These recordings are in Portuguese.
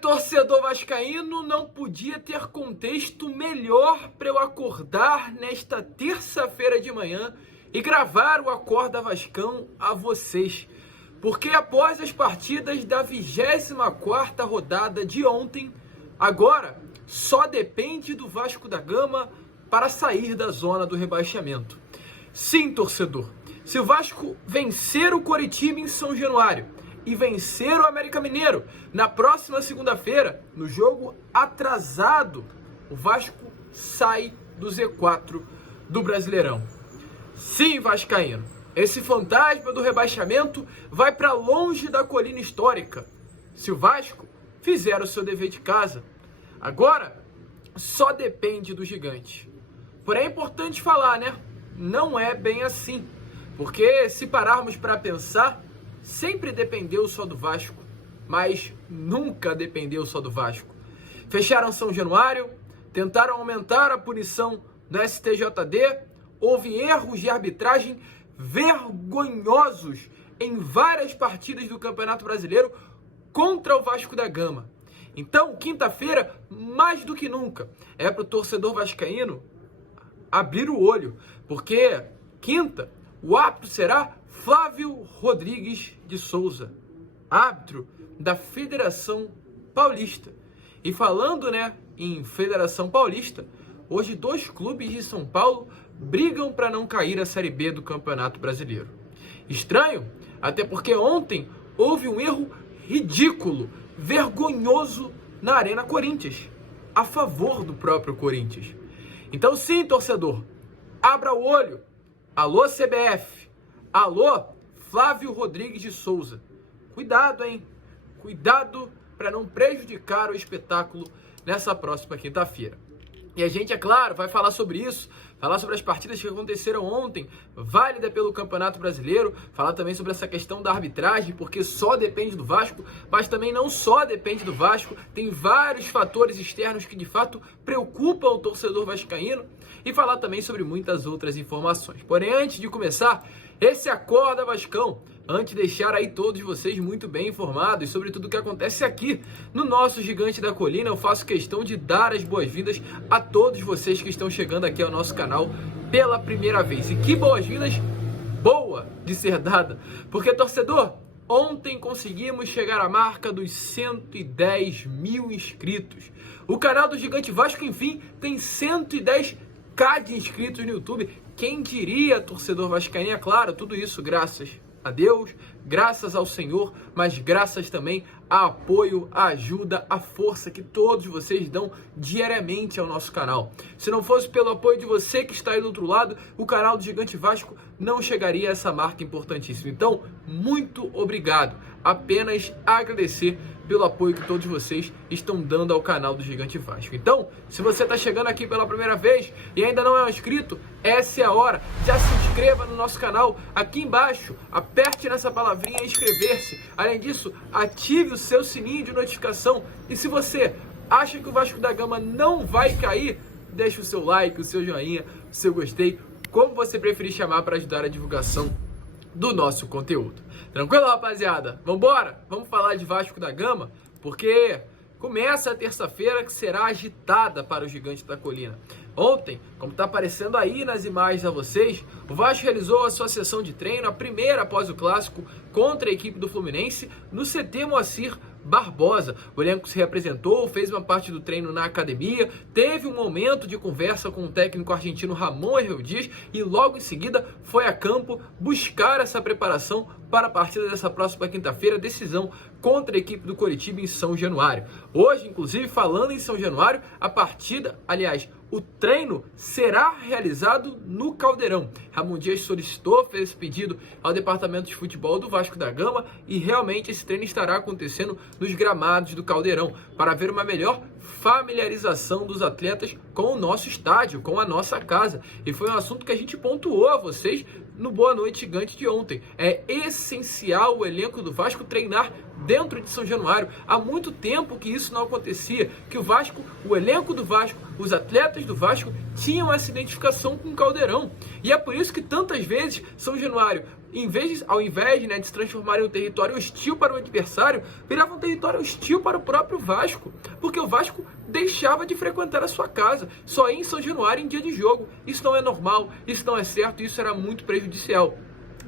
Torcedor vascaíno, não podia ter contexto melhor para eu acordar nesta terça-feira de manhã e gravar o Acorda Vascão a vocês. Porque após as partidas da 24ª rodada de ontem, agora só depende do Vasco da Gama para sair da zona do rebaixamento. Sim, torcedor, se o Vasco vencer o Coritiba em São Januário e vencer o América Mineiro na próxima segunda-feira, no jogo atrasado, o Vasco sai do Z4 do Brasileirão. Sim, vascaíno, esse fantasma do rebaixamento vai para longe da colina histórica, se o Vasco fizer o seu dever de casa. Agora, só depende do gigante. Porém, é importante falar, né? Não é bem assim, porque se pararmos para pensar, sempre dependeu só do Vasco, mas nunca dependeu só do Vasco. Fecharam São Januário, tentaram aumentar a punição do STJD, houve erros de arbitragem vergonhosos em várias partidas do Campeonato Brasileiro contra o Vasco da Gama. Então, quinta-feira, mais do que nunca, é para o torcedor vascaíno abrir o olho, porque quinta, o árbitro será Flávio Rodrigues de Souza, árbitro da Federação Paulista. E falando, em Federação Paulista, hoje 2 clubes de São Paulo brigam para não cair a Série B do Campeonato Brasileiro. Estranho, até porque ontem houve um erro ridículo, vergonhoso na Arena Corinthians, a favor do próprio Corinthians. Então sim, torcedor, abra o olho. Alô, CBF. Alô, Flávio Rodrigues de Souza. Cuidado, hein? Cuidado para não prejudicar o espetáculo nessa próxima quinta-feira. E a gente, é claro, vai falar sobre isso, falar sobre as partidas que aconteceram ontem, válida pelo Campeonato Brasileiro, falar também sobre essa questão da arbitragem, porque só depende do Vasco, mas também não só depende do Vasco, tem vários fatores externos que de fato preocupam o torcedor vascaíno, e falar também sobre muitas outras informações. Porém, antes de começar, esse Acorda Vascão, antes de deixar aí todos vocês muito bem informados sobre tudo o que acontece aqui no nosso Gigante da Colina, eu faço questão de dar as boas-vindas a todos vocês que estão chegando aqui ao nosso canal pela primeira vez. E que boas-vindas boa de ser dada, porque, torcedor, ontem conseguimos chegar à marca dos 110 mil inscritos. O canal do Gigante Vasco, enfim, tem 110k de inscritos no YouTube. Quem diria, torcedor vascaíno? É claro, tudo isso graças a Deus, graças ao Senhor, mas graças também a apoio, a ajuda, a força que todos vocês dão diariamente ao nosso canal. Se não fosse pelo apoio de você que está aí do outro lado, o canal do Gigante Vasco não chegaria a essa marca importantíssima. Então, muito obrigado. Apenas agradecer pelo apoio que todos vocês estão dando ao canal do Gigante Vasco. Então, se você está chegando aqui pela primeira vez e ainda não é inscrito, essa é a hora. Já se inscreva no nosso canal aqui embaixo, aperte nessa palavrinha inscrever-se. Além disso, ative o seu sininho de notificação. E se você acha que o Vasco da Gama não vai cair, deixa o seu like, o seu joinha, o seu gostei, como você preferir chamar, para ajudar a divulgação do nosso conteúdo. Tranquilo, rapaziada? Vambora? Vamos falar de Vasco da Gama, porque começa a terça-feira que será agitada para o Gigante da Colina. Ontem, como está aparecendo aí nas imagens a vocês, o Vasco realizou a sua sessão de treino, a primeira após o clássico contra a equipe do Fluminense, no CT Moacir Barbosa. O elenco se representou, fez uma parte do treino na academia, teve um momento de conversa com o técnico argentino Ramon Herrera Dias e logo em seguida foi a campo buscar essa preparação para a partida dessa próxima quinta-feira, decisão contra a equipe do Coritiba em São Januário. Hoje, inclusive, falando em São Januário, a partida, aliás, o treino será realizado no Caldeirão. Ramon Dias solicitou, fez esse pedido ao departamento de futebol do Vasco da Gama e realmente esse treino estará acontecendo nos gramados do Caldeirão para haver uma melhor familiarização dos atletas com o nosso estádio, com a nossa casa. E foi um assunto que a gente pontuou a vocês no Boa Noite Gigante de ontem. É essencial o elenco do Vasco treinar dentro de São Januário. Há muito tempo que isso não acontecia, que o Vasco, o elenco do Vasco, os atletas do Vasco tinham essa identificação com o Caldeirão. E é por isso que tantas vezes São Januário ao invés, né, de se transformar em um território hostil para o adversário, virava um território hostil para o próprio Vasco, porque o Vasco deixava de frequentar a sua casa, só ia em São Januário em dia de jogo. Isso não é normal, isso não é certo, isso era muito prejudicial.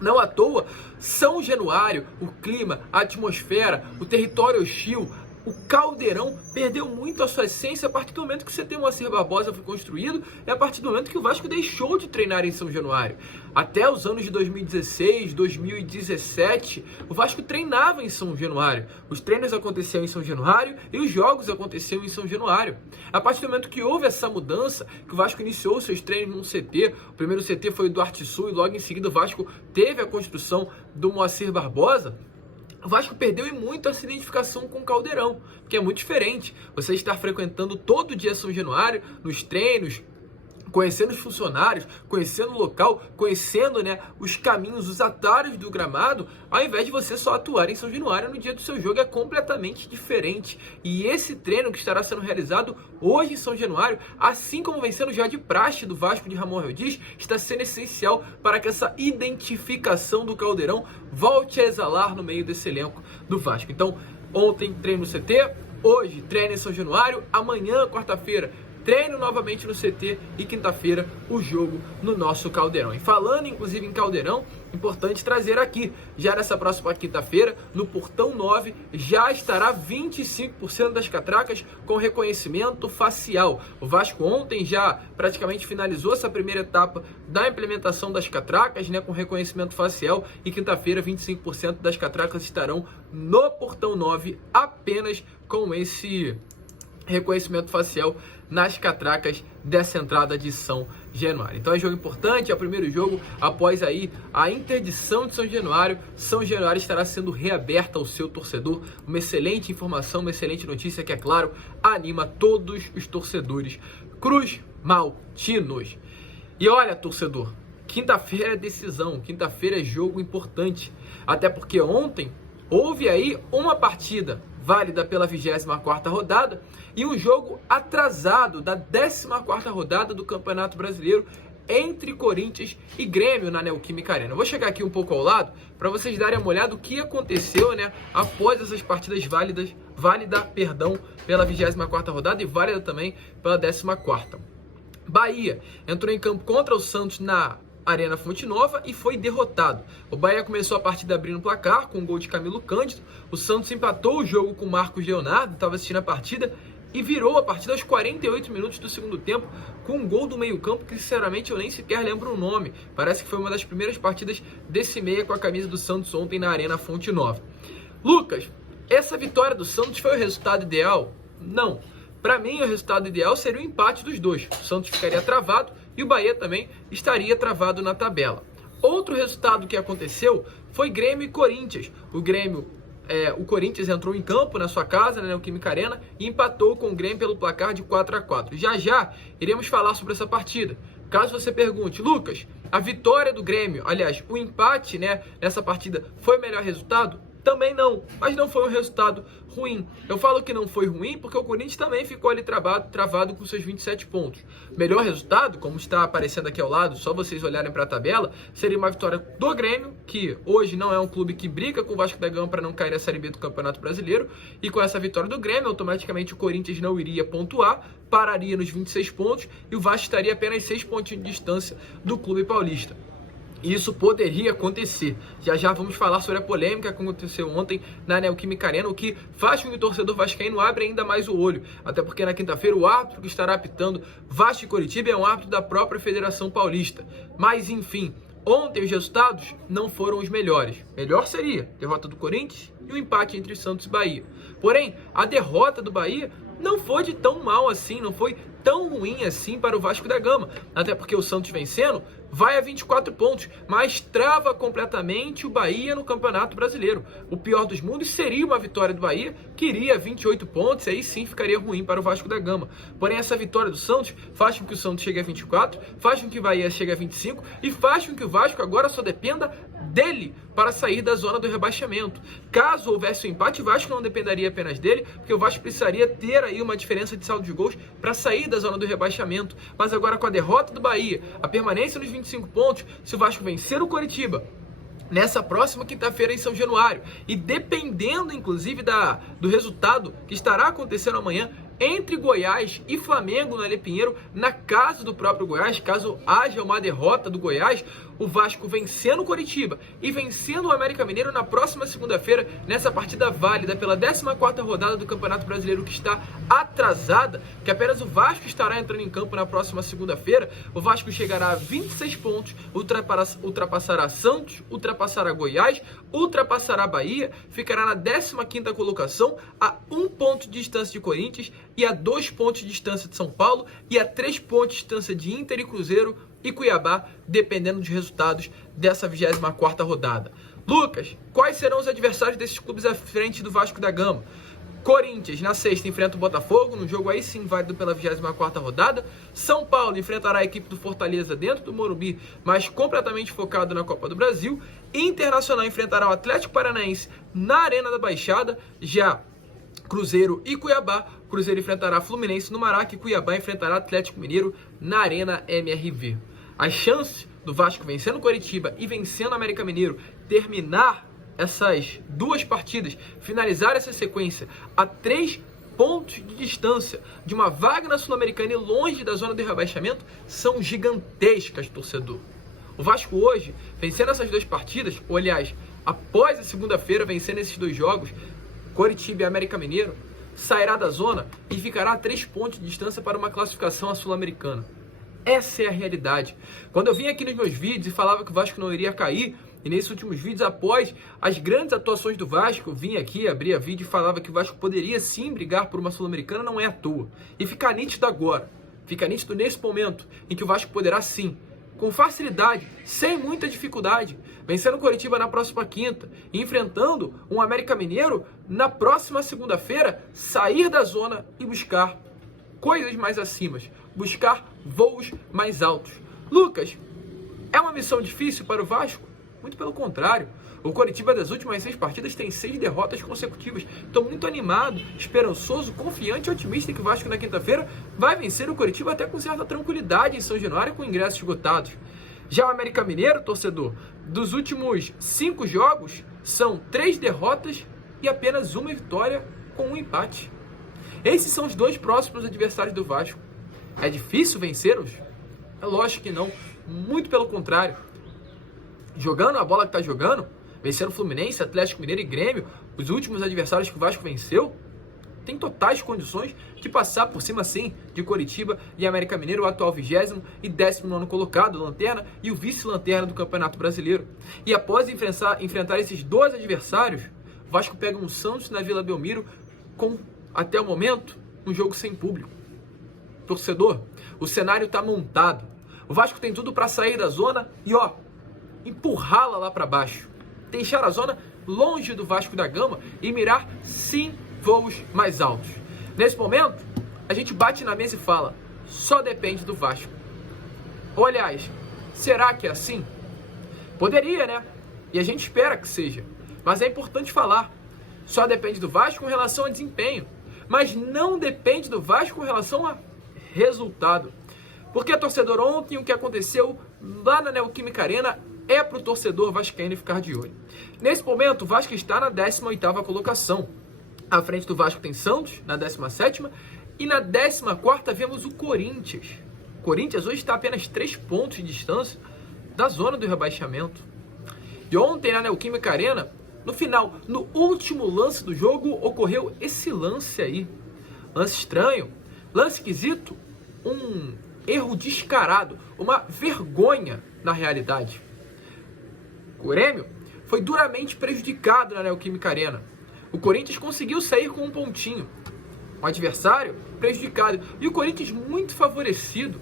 Não à toa, São Januário, o clima, a atmosfera, o território hostil, o Caldeirão perdeu muito a sua essência a partir do momento que o Moacir Barbosa foi construído e a partir do momento que o Vasco deixou de treinar em São Januário. Até os anos de 2016, 2017, o Vasco treinava em São Januário. Os treinos aconteciam em São Januário e os jogos aconteciam em São Januário. A partir do momento que houve essa mudança, que o Vasco iniciou seus treinos num CT, o primeiro CT foi o Duarte Sul e logo em seguida o Vasco teve a construção do Moacir Barbosa, o Vasco perdeu e muito essa identificação com o Caldeirão, porque é muito diferente você estar frequentando todo dia São Januário, nos treinos, conhecendo os funcionários, conhecendo o local, conhecendo, né, os caminhos, os atalhos do gramado, ao invés de você só atuar em São Januário no dia do seu jogo, é completamente diferente. E esse treino que estará sendo realizado hoje em São Januário, assim como vem sendo já de praxe do Vasco de Ramon Reudis, está sendo essencial para que essa identificação do Caldeirão volte a exalar no meio desse elenco do Vasco. Então, ontem treino no CT, hoje treino em São Januário, amanhã, quarta-feira, treino novamente no CT e quinta-feira o jogo no nosso Caldeirão. E falando inclusive em Caldeirão, importante trazer aqui, já nessa próxima quinta-feira, no Portão 9, já estará 25% das catracas com reconhecimento facial. O Vasco ontem já praticamente finalizou essa primeira etapa da implementação das catracas, né, com reconhecimento facial, e quinta-feira 25% das catracas estarão no Portão 9 apenas com esse reconhecimento facial nas catracas dessa entrada de São Januário. Então é jogo importante, é o primeiro jogo após aí a interdição de São Januário. São Januário estará sendo reaberta ao seu torcedor. Uma excelente informação, uma excelente notícia que, é claro, anima todos os torcedores cruzmaltinos. E olha, torcedor, quinta-feira é decisão, quinta-feira é jogo importante, até porque ontem houve aí uma partida válida pela 24ª rodada e um jogo atrasado da 14ª rodada do Campeonato Brasileiro entre Corinthians e Grêmio na Neoquímica Arena. Eu vou chegar aqui um pouco ao lado para vocês darem uma olhada o que aconteceu, né, após essas partidas válida pela 24ª rodada e válida também pela 14ª. Bahia entrou em campo contra o Santos na Arena Fonte Nova e foi derrotado. O Bahia começou a partida abrindo o placar com um gol de Camilo Cândido. O Santos empatou o jogo com Marcos Leonardo, estava assistindo a partida, e virou a partida aos 48 minutos do segundo tempo com um gol do meio-campo que, sinceramente, eu nem sequer lembro o nome. Parece que foi uma das primeiras partidas desse meia com a camisa do Santos ontem na Arena Fonte Nova. Lucas, essa vitória do Santos foi o resultado ideal? Não. Para mim, o resultado ideal seria o empate dos dois. O Santos ficaria travado e o Bahia também estaria travado na tabela. Outro resultado que aconteceu foi Grêmio e Corinthians. O Corinthians entrou em campo na sua casa, na Neoquímica Arena, e empatou com o Grêmio pelo placar de 4-4. Já iremos falar sobre essa partida. Caso você pergunte, Lucas, a vitória do Grêmio, aliás, o empate, né, nessa partida foi o melhor resultado? Também não, mas não foi um resultado ruim. Eu falo que não foi ruim porque o Corinthians também ficou ali travado com seus 27 pontos. Melhor resultado, como está aparecendo aqui ao lado, só vocês olharem para a tabela, seria uma vitória do Grêmio, que hoje não é um clube que briga com o Vasco da Gama para não cair na Série B do Campeonato Brasileiro, e com essa vitória do Grêmio, automaticamente o Corinthians não iria pontuar, pararia nos 26 pontos e o Vasco estaria apenas 6 pontinhos de distância do clube paulista. Isso poderia acontecer. Já vamos falar sobre a polêmica que aconteceu ontem na Neoquímica Arena, o que faz com que o torcedor vascaíno abra ainda mais o olho. Até porque na quinta-feira o árbitro que estará apitando Vasco e Coritiba é um árbitro da própria Federação Paulista. Mas enfim, ontem os resultados não foram os melhores. Melhor seria a derrota do Corinthians e o empate entre Santos e Bahia. Porém, a derrota do Bahia não foi de tão mal assim, não foi tão ruim assim para o Vasco da Gama. Até porque o Santos vencendo vai a 24 pontos, mas trava completamente o Bahia no Campeonato Brasileiro. O pior dos mundos seria uma vitória do Bahia, que iria a 28 pontos, aí sim ficaria ruim para o Vasco da Gama. Porém, essa vitória do Santos faz com que o Santos chegue a 24, faz com que o Bahia chegue a 25 e faz com que o Vasco agora só dependa dele para sair da zona do rebaixamento. Caso houvesse um empate, o Vasco não dependeria apenas dele, porque o Vasco precisaria ter aí uma diferença de saldo de gols para sair da zona do rebaixamento. Mas agora com a derrota do Bahia, a permanência nos 25 pontos, se o Vasco vencer o Coritiba nessa próxima quinta-feira em São Januário. E dependendo, inclusive, do resultado que estará acontecendo amanhã entre Goiás e Flamengo no Alê Pinheiro, na casa do próprio Goiás, caso haja uma derrota do Goiás, o Vasco vencendo o Coritiba e vencendo o América Mineiro na próxima segunda-feira, nessa partida válida pela 14ª rodada do Campeonato Brasileiro, que está atrasada, que apenas o Vasco estará entrando em campo na próxima segunda-feira. O Vasco chegará a 26 pontos, ultrapassará Santos, ultrapassará Goiás, ultrapassará Bahia, ficará na 15ª colocação, a 1 ponto de distância de Corinthians e a 2 pontos de distância de São Paulo e a 3 pontos de distância de Inter e Cruzeiro e Cuiabá, dependendo dos resultados dessa 24ª rodada. Lucas, quais serão os adversários desses clubes à frente do Vasco da Gama? Corinthians, na sexta, enfrenta o Botafogo, num jogo aí sim válido pela 24ª rodada. São Paulo enfrentará a equipe do Fortaleza dentro do Morumbi, mas completamente focado na Copa do Brasil. Internacional enfrentará o Atlético Paranaense na Arena da Baixada. Já Cruzeiro e Cuiabá, Cruzeiro enfrentará Fluminense no Maraca e Cuiabá enfrentará Atlético Mineiro na Arena MRV. As chances do Vasco vencendo o Coritiba e vencendo o América Mineiro terminar essas duas partidas, finalizar essa sequência a 3 pontos de distância de uma vaga na Sul-Americana e longe da zona de rebaixamento, são gigantescas, torcedor. O Vasco hoje, vencendo essas duas partidas, ou aliás, após a segunda-feira vencendo esses dois jogos, Coritiba e América Mineiro, sairá da zona e ficará a 3 pontos de distância para uma classificação à Sul-Americana. Essa é a realidade. Quando eu vim aqui nos meus vídeos e falava que o Vasco não iria cair, e nesses últimos vídeos, após as grandes atuações do Vasco, eu vim aqui, abria vídeo e falava que o Vasco poderia sim brigar por uma Sul-Americana, não é à toa. E fica nítido agora, fica nítido nesse momento em que o Vasco poderá sim, com facilidade, sem muita dificuldade, vencendo o Coritiba na próxima quinta e enfrentando um América Mineiro na próxima segunda-feira, sair da zona e buscar coisas mais acima, buscar voos mais altos. Lucas, é uma missão difícil para o Vasco? Muito pelo contrário. O Coritiba das últimas 6 partidas tem 6 derrotas consecutivas. Estou muito animado, esperançoso, confiante e otimista que o Vasco na quinta-feira vai vencer o Coritiba até com certa tranquilidade em São Januário, com ingressos esgotados. Já o América Mineiro, torcedor, dos últimos 5 jogos, são 3 derrotas e apenas 1 vitória com 1 empate. Esses são os 2 próximos adversários do Vasco. É difícil vencê-los? É lógico que não. Muito pelo contrário. Jogando a bola que está jogando, vencendo Fluminense, Atlético Mineiro e Grêmio, os últimos adversários que o Vasco venceu, tem totais condições de passar por cima, sim, de Coritiba e América Mineiro, o atual 20º e 19º colocado, lanterna, e o vice-lanterna do Campeonato Brasileiro. E após enfrentar esses 2 adversários, o Vasco pega um Santos na Vila Belmiro com, até o momento, um jogo sem público. Torcedor, o cenário está montado. O Vasco tem tudo para sair da zona e, empurrá-la lá para baixo. Deixar a zona longe do Vasco da Gama e mirar, sim, voos mais altos. Nesse momento, a gente bate na mesa e fala, só depende do Vasco. Ou, aliás, será que é assim? Poderia, né? E a gente espera que seja. Mas é importante falar, só depende do Vasco com relação a desempenho. Mas não depende do Vasco com relação a resultado. Porque, torcedor, ontem o que aconteceu lá na Neoquímica Arena é para o torcedor vascaíno ficar de olho. Nesse momento, o Vasco está na 18ª colocação. À frente do Vasco tem Santos, na 17ª. E na 14ª vemos o Corinthians. O Corinthians hoje está a apenas 3 pontos de distância da zona do rebaixamento. E ontem, na Neoquímica Arena, no final, no último lance do jogo, ocorreu esse lance aí. Lance estranho, lance esquisito, um erro descarado, uma vergonha na realidade. O Grêmio foi duramente prejudicado na Neoquímica Arena. O Corinthians conseguiu sair com um pontinho. O adversário prejudicado. E o Corinthians muito favorecido.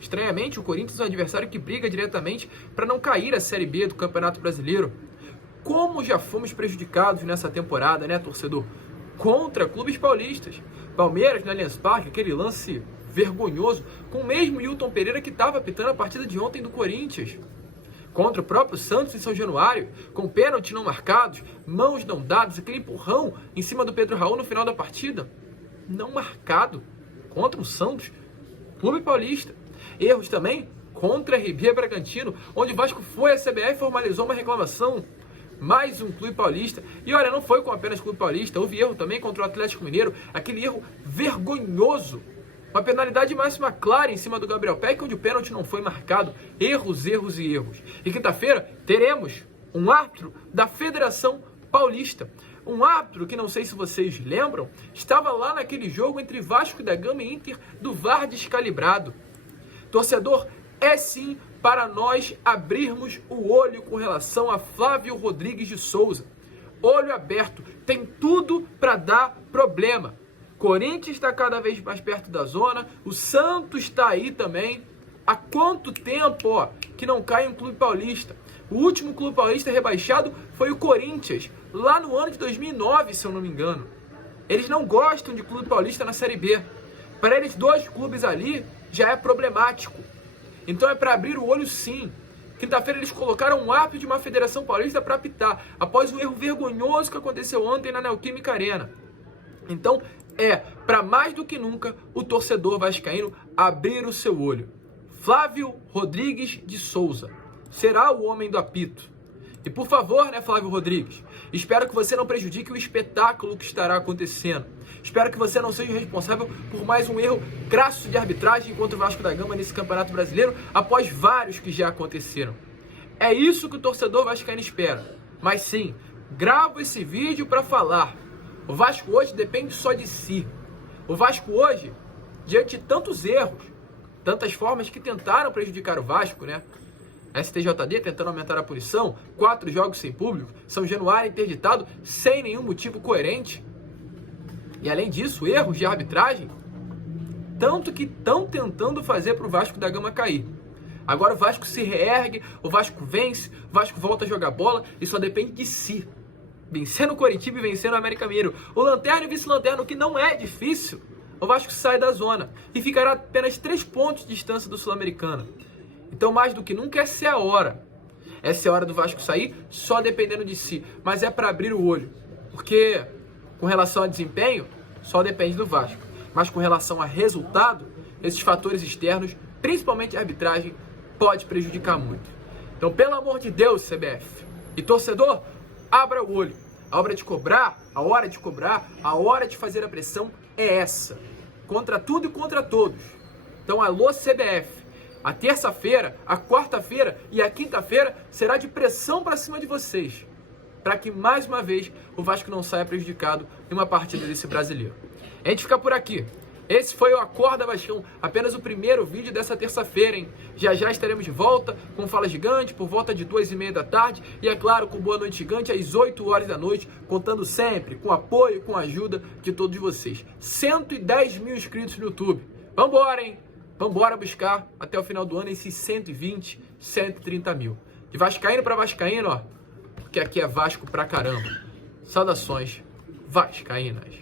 Estranhamente, o Corinthians é um adversário que briga diretamente para não cair a Série B do Campeonato Brasileiro. Como já fomos prejudicados nessa temporada, né, torcedor? Contra clubes paulistas. Palmeiras no Allianz Parque, aquele lance vergonhoso, com o mesmo Hilton Pereira que estava apitando a partida de ontem do Corinthians. Contra o próprio Santos em São Januário, com pênalti não marcados, mãos não dadas, aquele empurrão em cima do Pedro Raul no final da partida, não marcado, contra o Santos, clube paulista. Erros também contra RB Bragantino, onde o Vasco foi à CBF e formalizou uma reclamação. Mais um clube paulista. E olha, não foi com apenas clube paulista, houve erro também contra o Atlético Mineiro, aquele erro vergonhoso. Uma penalidade máxima clara em cima do Gabriel Peck, onde o pênalti não foi marcado. Erros, erros e erros. E quinta-feira teremos um árbitro da Federação Paulista. Um árbitro que, não sei se vocês lembram, estava lá naquele jogo entre Vasco da Gama e Inter do VAR descalibrado. Torcedor, é sim para nós abrirmos o olho com relação a Flávio Rodrigues de Souza. Olho aberto, tem tudo para dar problema. Corinthians está cada vez mais perto da zona, o Santos está aí também. Há quanto tempo que não cai um clube paulista? O último clube paulista rebaixado foi o Corinthians, lá no ano de 2009, se eu não me engano. Eles não gostam de clube paulista na Série B. Para eles, dois clubes ali já é problemático. Então é para abrir o olho sim. Quinta-feira eles colocaram um árbitro de uma federação paulista para apitar, após o erro vergonhoso que aconteceu ontem na Neoquímica Arena. Então para mais do que nunca, o torcedor vascaíno abrir o seu olho. Flávio Rodrigues de Souza será o homem do apito. E por favor, Flávio Rodrigues, espero que você não prejudique o espetáculo que estará acontecendo. Espero que você não seja responsável por mais um erro crasso de arbitragem contra o Vasco da Gama nesse Campeonato Brasileiro, após vários que já aconteceram. É isso que o torcedor vascaíno espera. Mas sim, gravo esse vídeo para falar. O Vasco hoje depende só de si. O Vasco hoje, diante de tantos erros, tantas formas que tentaram prejudicar o Vasco, STJD tentando aumentar a punição, 4 jogos sem público, São Januário interditado sem nenhum motivo coerente. E além disso, erros de arbitragem, tanto que estão tentando fazer para o Vasco da Gama cair. Agora o Vasco se reergue, o Vasco vence, o Vasco volta a jogar bola e só depende de si. Vencendo o Coritiba e vencendo o América Mineiro. O Lanterna e o Vice-Lanterna, o que não é difícil, o Vasco sai da zona e ficará apenas 3 pontos de distância do Sul-Americano. Então, mais do que nunca, essa é a hora. Essa é a hora do Vasco sair, só dependendo de si. Mas é para abrir o olho. Porque, com relação a desempenho, só depende do Vasco. Mas com relação a resultado, esses fatores externos, principalmente a arbitragem, pode prejudicar muito. Então, pelo amor de Deus, CBF e torcedor, abra o olho. A hora de cobrar, a hora de fazer a pressão é essa. Contra tudo e contra todos. Então, alô, CBF. A terça-feira, a quarta-feira e a quinta-feira será de pressão para cima de vocês, para que mais uma vez o Vasco não saia prejudicado em uma partida desse brasileiro. A gente fica por aqui. Esse foi o Acorda Vascão, apenas o primeiro vídeo dessa terça-feira, hein? Já já estaremos de volta com Fala Gigante por volta de 2h30 da tarde e, é claro, com Boa Noite Gigante às 8 horas da noite, contando sempre com apoio, com a ajuda de todos vocês. 110 mil inscritos no YouTube. Vambora, hein? Vambora buscar até o final do ano esses 120, 130 mil. De vascaíno para vascaíno, porque aqui é Vasco pra caramba. Saudações vascaínas.